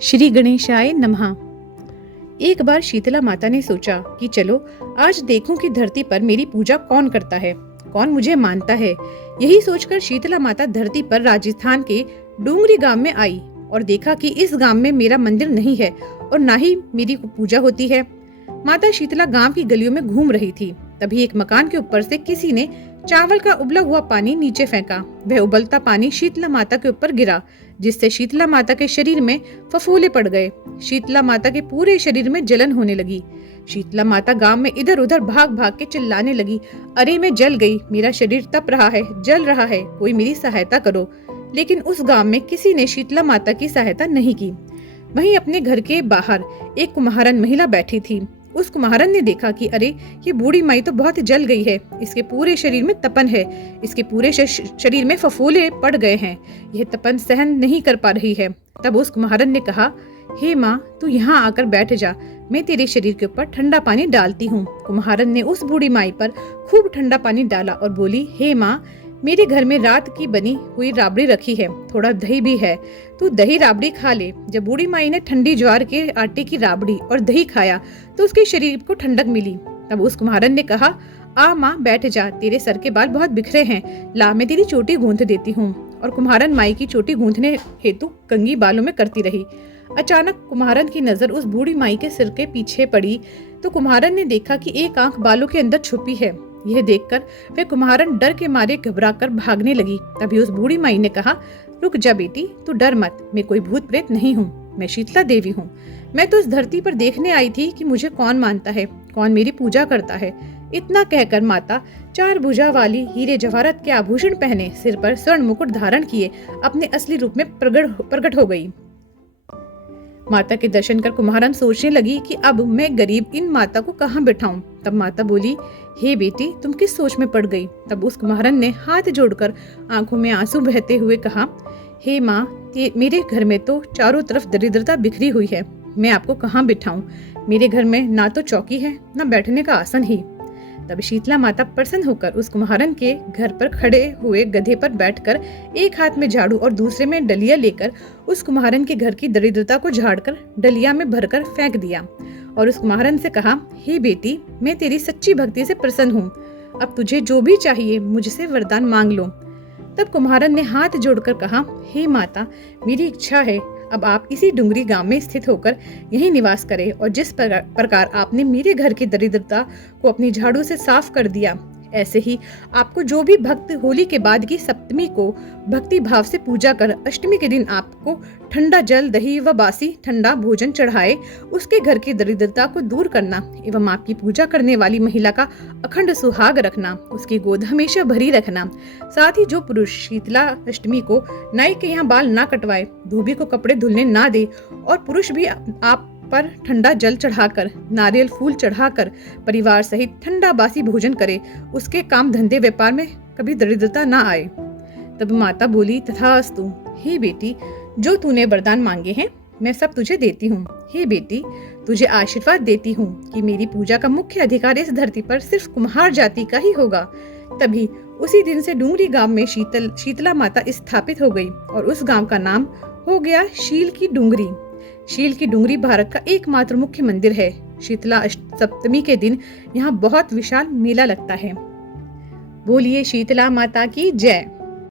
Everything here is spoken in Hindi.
श्री गणेशाय नमः। एक बार शीतला माता ने सोचा कि चलो आज देखूं कि धरती पर मेरी पूजा कौन करता है, कौन मुझे मानता है। यही सोचकर शीतला माता धरती पर राजस्थान के डूंगरी गांव में आई और देखा कि इस गांव में मेरा मंदिर नहीं है और ना ही मेरी पूजा होती है। माता शीतला गांव की गलियों में घूम रही थी। तभी एक मकान के ऊपर से किसी ने चावल का उबला हुआ पानी नीचे फेंका। वह उबलता पानी शीतला माता के ऊपर गिरा, जिससे शीतला माता के शरीर में फफोले पड़ गए। शीतला माता के पूरे शरीर में जलन होने लगी। शीतला माता गांव में इधर उधर भाग भाग के चिल्लाने लगी, अरे मैं जल गई, मेरा शरीर तप रहा है, जल रहा है, कोई मेरी सहायता करो। लेकिन उस गांव में किसी ने शीतला माता की सहायता नहीं की। वहीं अपने घर के बाहर एक कुम्हारन महिला बैठी थी। उस कुम्हारन ने देखा कि अरे ये बूढ़ी माई तो बहुत जल गई है, इसके पूरे शरीर में तपन है, इसके पूरे शरीर में फफोले पड़ गए हैं, यह तपन सहन नहीं कर पा रही है। तब उस कुम्हारन ने कहा, हे माँ तू यहाँ आकर बैठ जा, मैं तेरे शरीर के ऊपर ठंडा पानी डालती हूँ। कुम्हारन ने उस बूढ़ी माई पर खूब ठंडा पानी डाला और बोली, हे माँ मेरे घर में रात की बनी हुई राबड़ी रखी है, थोड़ा दही भी है, तू दही राबड़ी खा ले। जब बूढ़ी माई ने ठंडी ज्वार के आटे की राबड़ी और दही खाया तो उसके शरीर को ठंडक मिली। तब उस कुम्हारन ने कहा, आ माँ बैठ जा, तेरे सर के बाल बहुत बिखरे हैं, ला मैं तेरी चोटी गूंथ देती हूँ। और कुम्हारन माई की चोटी गूंथने हेतु कंघी बालों में करती रही। अचानक कुम्हारन की नजर उस बूढ़ी माई के सिर के पीछे पड़ी तो कुम्हारन ने देखा कि एक आंख बालों के अंदर छुपी है। यह देखकर वह कुम्हारन डर के मारे घबराकर भागने लगी। तभी उस बूढ़ी माई ने कहा, रुक जा बेटी, तू डर मत, मैं कोई भूत प्रेत नहीं हूँ, मैं शीतला देवी हूँ। मैं तो इस धरती पर देखने आई थी कि मुझे कौन मानता है, कौन मेरी पूजा करता है। इतना कहकर माता चार भुजा वाली हीरे जवाहरात के आभूषण पहने, सिर पर स्वर्ण मुकुट धारण किए अपने असली रूप में प्रकट हो गई। माता के दर्शन कर कुम्हारन सोचने लगी कि अब मैं गरीब इन माता को कहाँ बिठाऊं। तब माता बोली, हे बेटी तुम किस सोच में पड़ गई। तब उस कुम्हारन ने हाथ जोड़कर आंखों में आंसू बहते हुए कहा, हे माँ मेरे घर में तो चारों तरफ दरिद्रता बिखरी हुई है, मैं आपको कहाँ बिठाऊं। मेरे घर में ना तो चौकी है ना बैठने का आसन ही। तब शीतला माता प्रसन्न होकर उस कुम्हारन के घर पर खड़े हुए गधे पर बैठकर एक हाथ में झाड़ू और दूसरे में डलिया लेकर उस कुम्हारन के घर की दरिद्रता को झाड़कर डलिया में भरकर फेंक दिया और उस कुम्हारन से कहा, हे बेटी मैं तेरी सच्ची भक्ति से प्रसन्न हूँ, अब तुझे जो भी चाहिए मुझसे वरदान मांग लो। तब कुम्हारन ने हाथ जोड़कर कहा, हे माता मेरी इच्छा है अब आप इसी डूंगरी गांव में स्थित होकर यहीं निवास करें और जिस प्रकार आपने मेरे घर की दरिद्रता को अपनी झाड़ू से साफ कर दिया, ऐसे ही आपको जो भी भक्त होली के बाद की सप्तमी को भक्ति भाव से पूजा कर अष्टमी के दिन आपको ठंडा जल दही व बासी ठंडा भोजन चढ़ाए, उसके घर की दरिद्रता को दूर करना एवं आपकी पूजा करने वाली महिला का अखंड सुहाग रखना, उसकी गोद हमेशा भरी रखना। साथ ही जो पुरुष शीतला अष्टमी को नाई के यहाँ बाल ना कटवाए, धोबी को कपड़े धुलने ना दे और पुरुष भी आप पर ठंडा जल चढ़ाकर नारियल फूल चढ़ाकर परिवार सहित ठंडा बासी भोजन करे, उसके काम धंधे व्यापार में कभी दरिद्रता ना आए। तब माता बोली, तथास्तु। हे बेटी जो तूने वरदान मांगे हैं मैं सब तुझे देती हूँ। हे बेटी तुझे आशीर्वाद देती हूँ कि मेरी पूजा का मुख्य अधिकार इस धरती पर सिर्फ कुम्हार जाति का ही होगा। तभी उसी दिन से डूंगरी गांव में शीतला माता स्थापित हो गई और उस गांव का नाम हो गया शील की डूंगरी। शील की डूंगरी भारत का एकमात्र मुख्य मंदिर है। शीतला सप्तमी के दिन यहाँ बहुत विशाल मेला लगता है। बोलिए शीतला माता की जय।